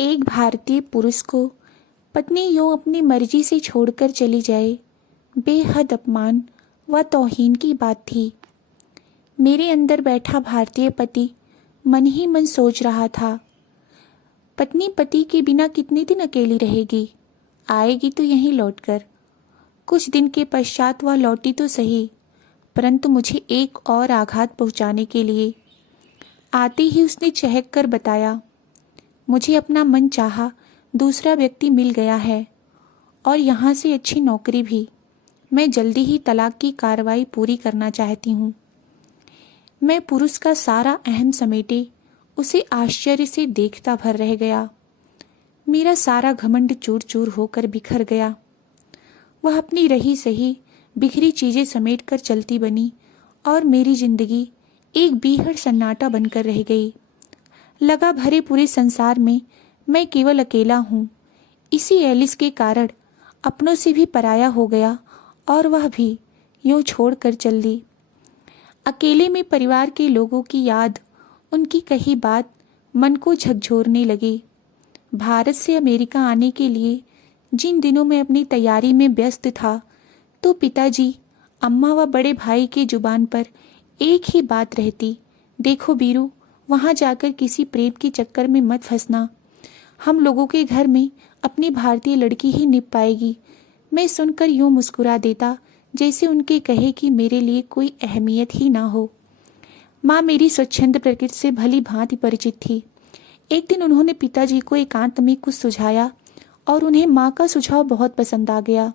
एक भारतीय पुरुष को पत्नी यूं अपनी मर्जी से छोड़कर चली जाए, बेहद अपमान व तौहीन की बात थी। मेरे अंदर बैठा भारतीय पति मन ही मन सोच रहा था, पत्नी पति के बिना कितने दिन अकेली रहेगी, आएगी तो यहीं लौटकर। कुछ दिन के पश्चात वह लौटी तो सही, परंतु मुझे एक और आघात पहुंचाने के लिए। आते ही उसने चहक कर बताया, मुझे अपना मन चाहा दूसरा व्यक्ति मिल गया है और यहाँ से अच्छी नौकरी भी। मैं जल्दी ही तलाक की कार्रवाई पूरी करना चाहती हूँ। मैं पुरुष का सारा अहम समेटे उसे आश्चर्य से देखता भर रह गया। मेरा सारा घमंड चूर चूर होकर बिखर गया। वह अपनी रही सही बिखरी चीजें समेट कर चलती बनी और मेरी जिंदगी एक बीहड़ सन्नाटा बनकर रह गई। लगा भरे पूरे संसार में मैं केवल अकेला हूँ। इसी एलिस के कारण अपनों से भी पराया हो गया और वह भी यूं छोड़ कर चल दी। अकेले में परिवार के लोगों की याद, उनकी कही बात मन को झकझोरने लगी। भारत से अमेरिका आने के लिए जिन दिनों में अपनी तैयारी में व्यस्त था, तो पिताजी, अम्मा व बड़े भाई के जुबान पर एक ही बात रहती, देखो बीरू, वहाँ जाकर किसी प्रेम के चक्कर में मत फंसना। हम लोगों के घर में अपनी भारतीय लड़की ही निभ पाएगी। मैं सुनकर यूं मुस्कुरा देता जैसे उनके कहे कि मेरे लिए कोई अहमियत ही ना हो। माँ मेरी स्वच्छंद प्रकृति से भली भांति परिचित थी। एक दिन उन्होंने पिताजी को एकांत में कुछ सुझाया और उन्हें माँ का सुझाव बहुत पसंद आ गया।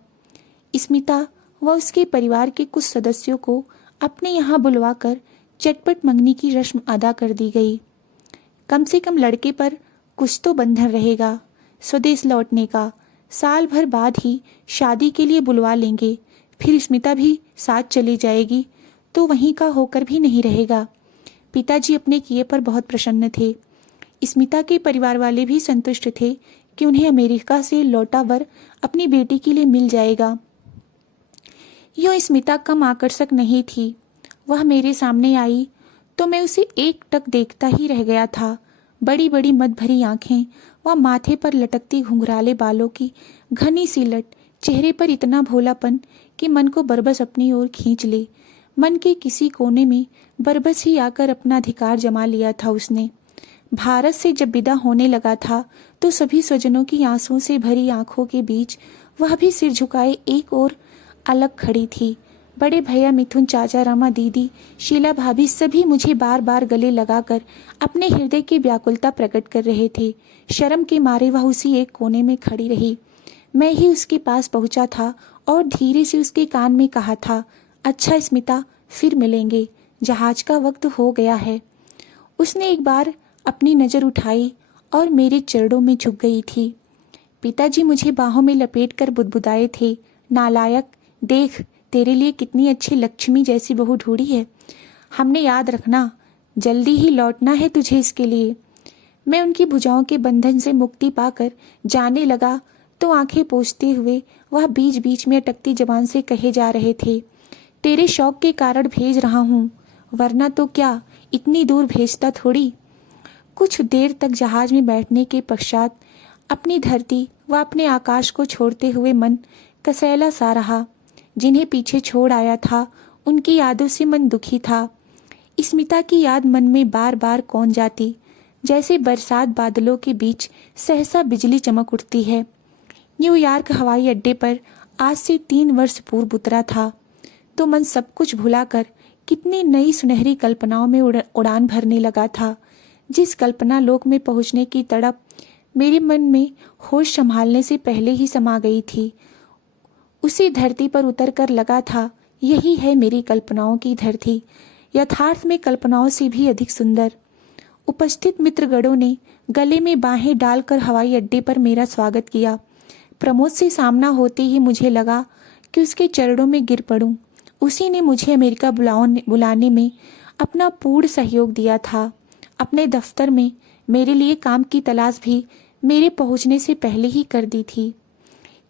स्मिता व उसके परिवार के कुछ सदस्यों को अपने यहाँ बुलवाकर चटपट मंगनी की रस्म अदा कर दी गई। कम से कम लड़के पर कुछ तो बंधन रहेगा। स्वदेश लौटने का साल भर बाद ही शादी के लिए बुलवा लेंगे, फिर स्मिता भी साथ चली जाएगी तो वहीं का होकर भी नहीं रहेगा। पिताजी अपने किए पर बहुत प्रसन्न थे। स्मिता के परिवार वाले भी संतुष्ट थे कि उन्हें अमेरिका से लौटा वर अपनी बेटी के लिए मिल जाएगा। यूं स्मिता कम आकर्षक नहीं थी। वह मेरे सामने आई तो मैं उसे एक टक देखता ही रह गया था। बड़ी बड़ी मद भरी आंखें व माथे पर लटकती घुंघराले बालों की घनी सी लट, चेहरे पर इतना भोलापन कि मन को बरबस अपनी ओर खींच ले। मन के किसी कोने में बरबस ही आकर अपना अधिकार जमा लिया था उसने। भारत से जब विदा होने लगा था तो सभी स्वजनों की आंसुओं से भरी आंखों के बीच वह भी सिर झुकाए एक और अलग खड़ी थी। बड़े भैया मिथुन, चाचा, रमा दीदी, शीला भाभी सभी मुझे बार बार गले लगाकर अपने हृदय की व्याकुलता प्रकट कर रहे थे। शर्म के मारे वह उसी एक कोने में खड़ी रही। मैं ही उसके पास पहुंचा था और धीरे से उसके कान में कहा था, अच्छा स्मिता, फिर मिलेंगे, जहाज का वक्त हो गया है। उसने एक बार अपनी नजर उठाई और मेरे चरणों में झुक गई थी। पिताजी मुझे बाहों में लपेट कर बुदबुदाए थे, नालायक, देख तेरे लिए कितनी अच्छी लक्ष्मी जैसी बहू ढूंढी है। हमने याद रखना, जल्दी ही लौटना है तुझे इसके लिए। मैं उनकी भुजाओं के बंधन से मुक्ति पाकर जाने लगा तो आंखें पोंछते हुए वह बीच बीच में अटकती जबान से कहे जा रहे थे, तेरे शौक के कारण भेज रहा हूँ, वरना तो क्या इतनी दूर भेजता थोड़ी। कुछ देर तक जहाज में बैठने के पश्चात अपनी धरती व अपने आकाश को छोड़ते हुए मन कसैला सा रहा। जिन्हें पीछे छोड़ आया था उनकी यादों से मन दुखी था। स्मिता की याद मन में बार बार कौंध जाती, जैसे बरसात बादलों के बीच सहसा बिजली चमक उठती है। न्यूयॉर्क हवाई अड्डे पर आज से 3 वर्ष पूर्व उतरा था तो मन सब कुछ भुलाकर कितनी नई सुनहरी कल्पनाओं में उड़ान भरने लगा था। जिस कल्पना लोक में पहुंचने की तड़प मेरे मन में होश संभालने से पहले ही समा गई थी, उसी धरती पर उतर कर लगा था, यही है मेरी कल्पनाओं की धरती, यथार्थ में कल्पनाओं से भी अधिक सुंदर। उपस्थित मित्रगणों ने गले में बाहें डालकर हवाई अड्डे पर मेरा स्वागत किया। प्रमोद से सामना होते ही मुझे लगा कि उसके चरणों में गिर पड़ूं। उसी ने मुझे अमेरिका बुलाने में अपना पूर्ण सहयोग दिया था। अपने दफ्तर में मेरे लिए काम की तलाश भी मेरे पहुंचने से पहले ही कर दी थी।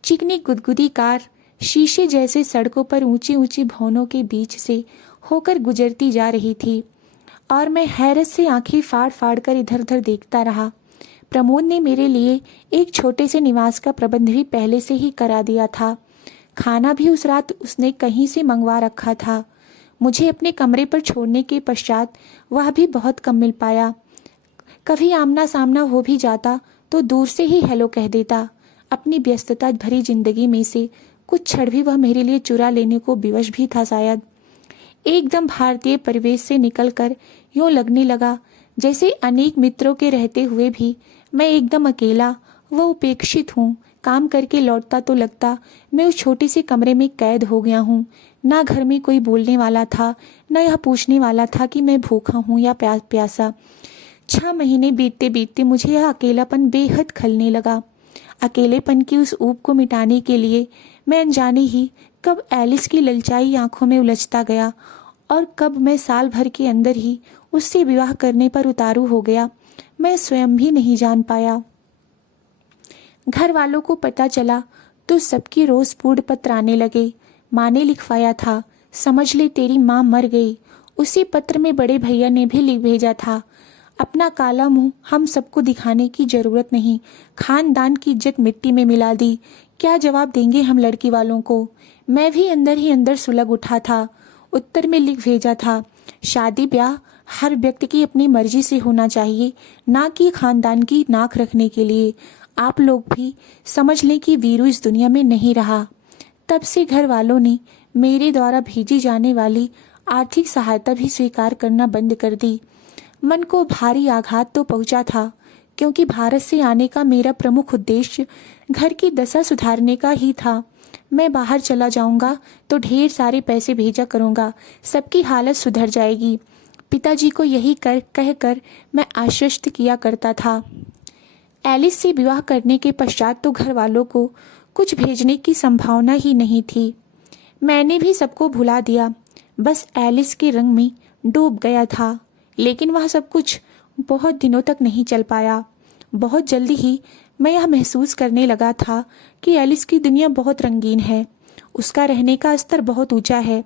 चिकनी गुदगुदी कार शीशे जैसे सड़कों पर ऊंची ऊंची भवनों के बीच से होकर गुजरती जा रही थी और मैं हैरत से आंखें फाड़ फाड़ कर इधर उधर देखता रहा। प्रमोद ने मेरे लिए एक छोटे से निवास का प्रबंध भी पहले से ही करा दिया था। खाना भी उस रात उसने कहीं से मंगवा रखा था। मुझे अपने कमरे पर छोड़ने के पश्चात वह भी बहुत कम मिल पाया। कभी आमना सामना हो भी जाता तो दूर से ही हेलो कह देता। अपनी व्यस्तता भरी जिंदगी में से कुछ क्षण भी वह मेरे लिए चुरा लेने को विवश भी था शायद। एकदम भारतीय परिवेश से निकलकर यूं लगने लगा जैसे अनेक मित्रों के रहते हुए भी मैं एकदम अकेला व उपेक्षित हूँ। काम करके लौटता तो लगता मैं उस छोटे से कमरे में कैद हो गया हूँ। ना घर में कोई बोलने वाला था, न यह पूछने वाला था कि मैं भूखा हूँ या प्यासा। 6 महीने बीतते बीतते मुझे यह अकेलापन बेहद खलने लगा। अकेलेपन की उस ऊब को मिटाने के लिए मैं अनजाने ही कब एलिस की ललचाई आंखों में उलझता गया और कब मैं साल भर के अंदर ही उससे विवाह करने पर उतारू हो गया, मैं स्वयं भी नहीं जान पाया। घर वालों को पता चला तो सबकी रोज पूर्ण पत्र आने लगे। माँ ने लिखवाया था, समझ ले तेरी माँ मर गई। उसी पत्र में बड़े भैया ने भी लिख भेजा था, अपना काला मुंह हम सबको दिखाने की जरूरत नहीं, खानदान की इज्जत मिट्टी में मिला दी, क्या जवाब देंगे हम लड़की वालों को। मैं भी अंदर ही अंदर सुलग उठा था। उत्तर में लिख भेजा था, शादी ब्याह हर व्यक्ति की अपनी मर्जी से होना चाहिए, ना कि खानदान की नाक रखने के लिए। आप लोग भी समझ लें कि वीरू इस दुनिया में नहीं रहा। तब से घर वालों ने मेरे द्वारा भेजी जाने वाली आर्थिक सहायता भी स्वीकार करना बंद कर दी। मन को भारी आघात तो पहुंचा था, क्योंकि भारत से आने का मेरा प्रमुख उद्देश्य घर की दशा सुधारने का ही था। मैं बाहर चला जाऊंगा तो ढेर सारे पैसे भेजा करूंगा, सबकी हालत सुधर जाएगी। पिताजी को यही कहकर मैं आश्वस्त किया करता था। एलिस से विवाह करने के पश्चात तो घर वालों को कुछ भेजने की संभावना ही नहीं थी। मैंने भी सबको भुला दिया, बस एलिस के रंग में डूब गया था। लेकिन वह सब कुछ बहुत दिनों तक नहीं चल पाया। बहुत जल्दी ही मैं यह महसूस करने लगा था कि एलिस की दुनिया बहुत रंगीन है, उसका रहने का स्तर बहुत ऊंचा है,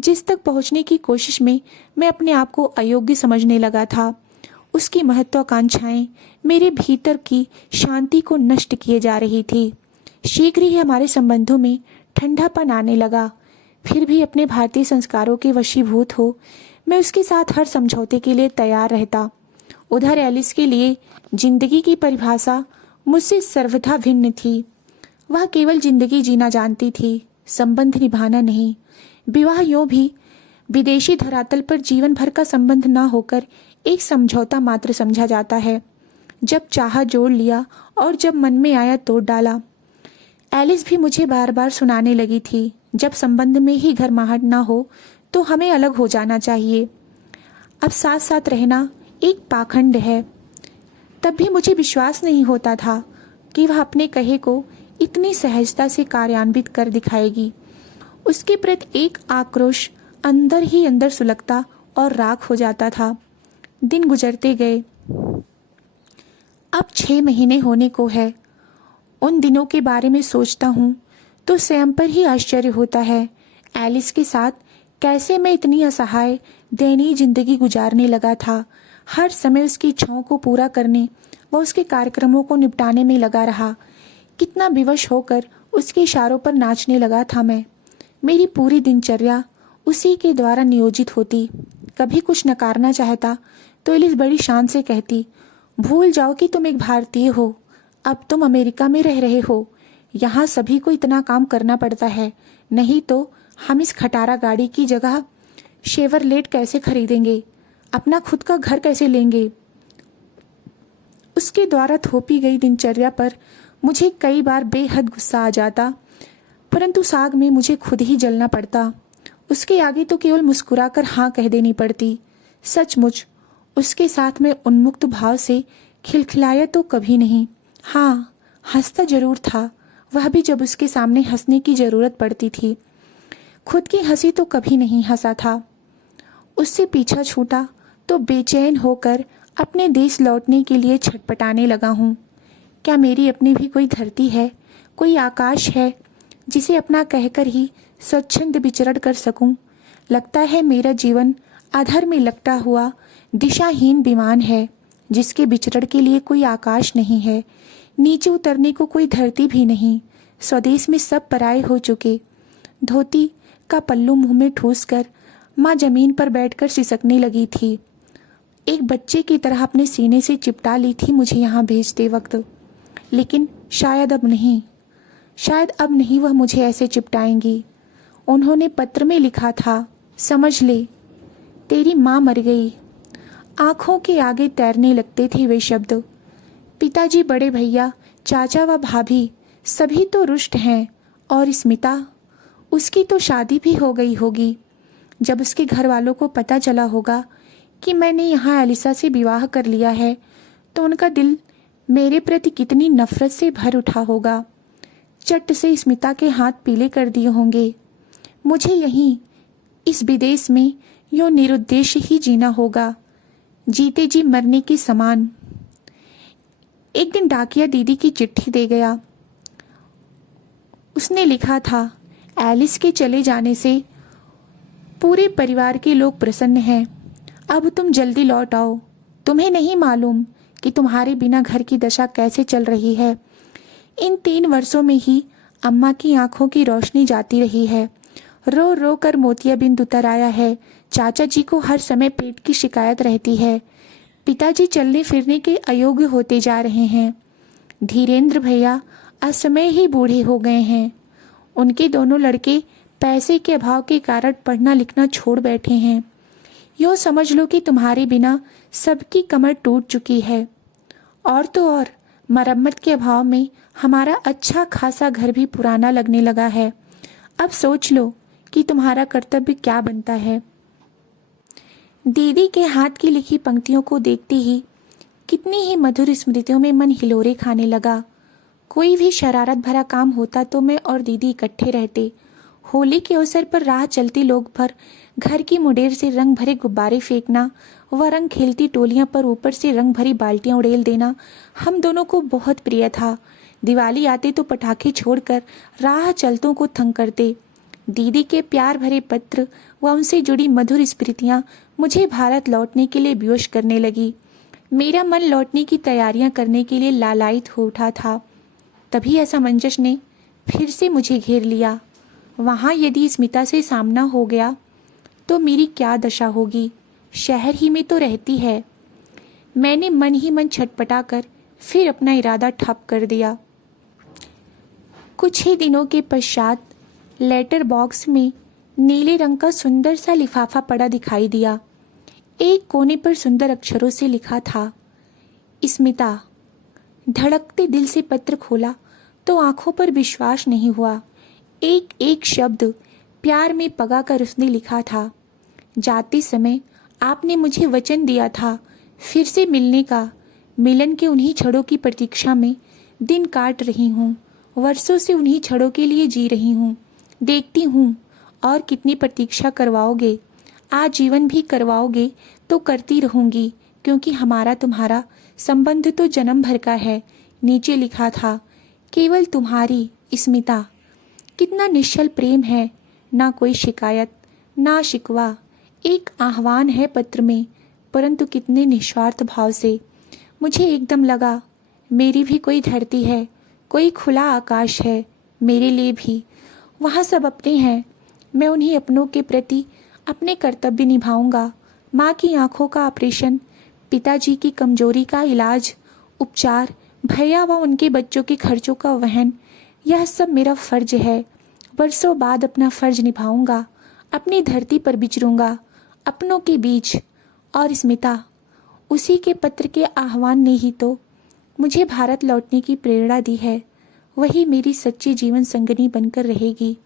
जिस तक पहुंचने की कोशिश में मैं अपने आप को अयोग्य समझने लगा था। उसकी महत्वाकांक्षाएं मेरे भीतर की शांति को नष्ट किए जा रही थी। शीघ्र ही हमारे संबंधों में ठंडापन आने लगा। फिर भी अपने भारतीय संस्कारों के वशीभूत हो मैं उसके साथ हर समझौते के लिए तैयार रहता। उधर एलिस के लिए जिंदगी की परिभाषा मुझसे सर्वथा भिन्न थी। वह केवल जिंदगी जीना जानती थी, संबंध निभाना नहीं। विवाह यूं भी विदेशी धरातल पर जीवन भर का संबंध न होकर एक समझौता मात्र समझा जाता है। जब चाहा जोड़ लिया और जब मन में आया तोड़ डाला। एलिस भी मुझे बार बार सुनाने लगी थी, जब संबंध में ही गर्माहट ना हो तो हमें अलग हो जाना चाहिए। अब साथ साथ रहना एक पाखंड है। तब भी मुझे विश्वास नहीं होता था कि वह अपने कहे को इतनी सहजता से कार्यान्वित कर दिखाएगी। उसके प्रति एक आक्रोश अंदर ही अंदर सुलगता और राख हो जाता था। दिन गुजरते गए। अब 6 महीने होने को है। उन दिनों के बारे में सोचता हूँ तो स्वयं पर ही आश्चर्य होता है। एलिस के साथ कैसे मैं इतनी असहाय दयनीय जिंदगी गुजारने लगा था। हर समय उसकी इच्छाओं को पूरा करने व उसके कार्यक्रमों को निपटाने में लगा रहा। कितना विवश होकर उसके इशारों पर नाचने लगा था मैं। मेरी पूरी दिनचर्या उसी के द्वारा नियोजित होती। कभी कुछ नकारना चाहता तो एलिस बड़ी शान से कहती, भूल जाओ कि तुम एक भारतीय हो, अब तुम अमेरिका में रह रहे हो, यहाँ सभी को इतना काम करना पड़ता है, नहीं तो हम इस खटारा गाड़ी की जगह शेवरलेट कैसे खरीदेंगे, अपना खुद का घर कैसे लेंगे। उसके द्वारा थोपी गई दिनचर्या पर मुझे कई बार बेहद गुस्सा आ जाता, परंतु साग में मुझे खुद ही जलना पड़ता। उसके आगे तो केवल मुस्कुराकर हाँ कह देनी पड़ती। सचमुच उसके साथ में उन्मुक्त भाव से खिलखिलाया तो कभी नहीं। हाँ, हंसता जरूर था, वह भी जब उसके सामने हंसने की जरूरत पड़ती थी। खुद की हंसी तो कभी नहीं हंसा था। उससे पीछा छूटा तो बेचैन होकर अपने देश लौटने के लिए छटपटाने लगा हूँ। क्या मेरी अपनी भी कोई धरती है, कोई आकाश है जिसे अपना कहकर ही स्वच्छंद विचरण कर सकूं? लगता है मेरा जीवन आधार में लपटा हुआ दिशाहीन विमान है, जिसके बिछड़ के लिए कोई आकाश नहीं है, नीचे उतरने को कोई धरती भी नहीं। स्वदेश में सब पराये हो चुके। धोती का पल्लू मुंह में ठूस कर माँ जमीन पर बैठकर सिसकने लगी थी। एक बच्चे की तरह अपने सीने से चिपटा ली थी मुझे यहाँ भेजते वक्त, लेकिन शायद अब नहीं वह मुझे ऐसे चिपटाएंगी। उन्होंने पत्र में लिखा था, समझ ले तेरी माँ मर गई। आंखों के आगे तैरने लगते थे वे शब्द। पिताजी, बड़े भैया, चाचा व भाभी सभी तो रुष्ट हैं, और स्मिता, उसकी तो शादी भी हो गई होगी। जब उसके घर वालों को पता चला होगा कि मैंने यहाँ एलिसा से विवाह कर लिया है तो उनका दिल मेरे प्रति कितनी नफरत से भर उठा होगा। चट से स्मिता के हाथ पीले कर दिए होंगे। मुझे यहीं इस विदेश में यूं निरुद्देश्य ही जीना होगा, जीते जी मरने के समान। एक दिन डाकिया दीदी की चिट्ठी दे गया। उसने लिखा था, एलिस के चले जाने से पूरे परिवार के लोग प्रसन्न हैं। अब तुम जल्दी लौट आओ। तुम्हें नहीं मालूम कि तुम्हारे बिना घर की दशा कैसे चल रही है। इन 3 वर्षों में ही अम्मा की आंखों की रोशनी जाती रही है। रो रो कर मोतियाबिंद उतर आया है। चाचा जी को हर समय पेट की शिकायत रहती है। पिताजी चलने फिरने के अयोग्य होते जा रहे हैं। धीरेन्द्र भैया असमय ही बूढ़े हो गए हैं। उनके दोनों लड़के पैसे के अभाव के कारण पढ़ना लिखना छोड़ बैठे हैं। यूँ समझ लो कि तुम्हारे बिना सबकी कमर टूट चुकी है। और तो और मरम्मत के अभाव में हमारा अच्छा खासा घर भी पुराना लगने लगा है। अब सोच लो कि तुम्हारा कर्तव्य क्या बनता है। दीदी के हाथ की लिखी पंक्तियों को देखते ही कितनी ही मधुर स्मृतियों में मन हिलोरे खाने लगा। कोई भी शरारत भरा काम होता तो मैं और दीदी इकट्ठे रहते। होली के अवसर पर राह चलती लोग भर घर की मुडेर से रंग भरे गुब्बारे फेंकना व रंग खेलती टोलियां पर ऊपर से रंग भरी बाल्टियां उड़ेल देना हम दोनों को बहुत प्रिय था। दिवाली आते तो पटाखे छोड़कर राह चलतों को थंग करते। दीदी के प्यार भरे पत्र व उनसे जुड़ी मधुर स्मृतियां मुझे भारत लौटने के लिए विवश करने लगी। मेरा मन लौटने की तैयारियां करने के लिए लालायित हो उठा था। तभी असमंजस ने फिर से मुझे घेर लिया। वहाँ यदि स्मिता से सामना हो गया तो मेरी क्या दशा होगी। शहर ही में तो रहती है। मैंने मन ही मन छटपटा कर फिर अपना इरादा ठप कर दिया। कुछ ही दिनों के पश्चात लेटर बॉक्स में नीले रंग का सुंदर सा लिफाफा पड़ा दिखाई दिया। एक कोने पर सुंदर अक्षरों से लिखा था, स्मिता। धड़कते दिल से पत्र खोला तो आंखों पर विश्वास नहीं हुआ। एक एक शब्द प्यार में पगा कर उसने लिखा था, जाते समय आपने मुझे वचन दिया था फिर से मिलने का। मिलन के उन्हीं क्षणों की प्रतीक्षा में दिन काट रही हूँ। वर्षों से उन्हीं क्षणों के लिए जी रही हूँ। देखती हूँ और कितनी प्रतीक्षा करवाओगे। आजीवन भी करवाओगे तो करती रहूँगी, क्योंकि हमारा तुम्हारा संबंध तो जन्म भर का है। नीचे लिखा था, केवल तुम्हारी स्मिता। कितना निश्चल प्रेम है, ना कोई शिकायत ना शिकवा। एक आह्वान है पत्र में, परंतु कितने निस्वार्थ भाव से। मुझे एकदम लगा मेरी भी कोई धरती है, कोई खुला आकाश है मेरे लिए भी। वहाँ सब अपने हैं। मैं उन्हीं अपनों के प्रति अपने कर्तव्य निभाऊंगा। माँ की आंखों का ऑपरेशन, पिताजी की कमजोरी का इलाज, उपचार, भैया व उनके बच्चों के खर्चों का वहन, यह सब मेरा फर्ज है। वर्षों बाद अपना फर्ज निभाऊंगा। अपनी धरती पर विचरूंगा, अपनों के बीच। और स्मिता, उसी के पत्र के आह्वान ने ही तो मुझे भारत लौटने की प्रेरणा दी है। वही मेरी सच्ची जीवन संगनी बनकर रहेगी।